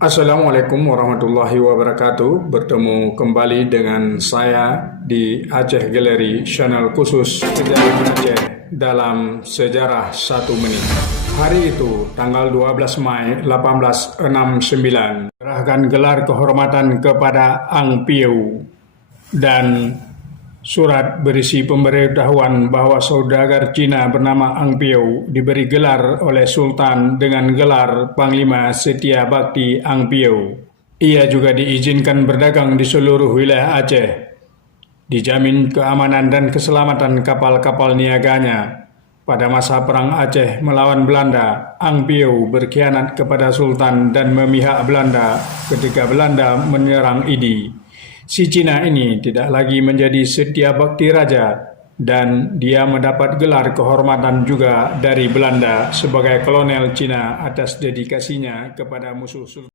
Assalamualaikum warahmatullahi wabarakatuh. Bertemu kembali dengan saya di Aceh Gallery, channel khusus Kejadian Aceh dalam Sejarah 1 Menit. Hari itu, tanggal 12 Mei 1869, serahkan gelar kehormatan kepada Ang Pieu dan surat berisi pemberitahuan bahwa saudagar Cina bernama Ang Pieu diberi gelar oleh Sultan dengan gelar Panglima Setia Bakti Ang Pieu. Ia juga diizinkan berdagang di seluruh wilayah Aceh. Dijamin keamanan dan keselamatan kapal-kapal niaganya. Pada masa Perang Aceh melawan Belanda, Ang Pieu berkhianat kepada Sultan dan memihak Belanda ketika Belanda menyerang Idi. Si Cina ini tidak lagi menjadi setia bakti raja dan dia mendapat gelar kehormatan juga dari Belanda sebagai kolonel Cina atas dedikasinya kepada musuh Sultan.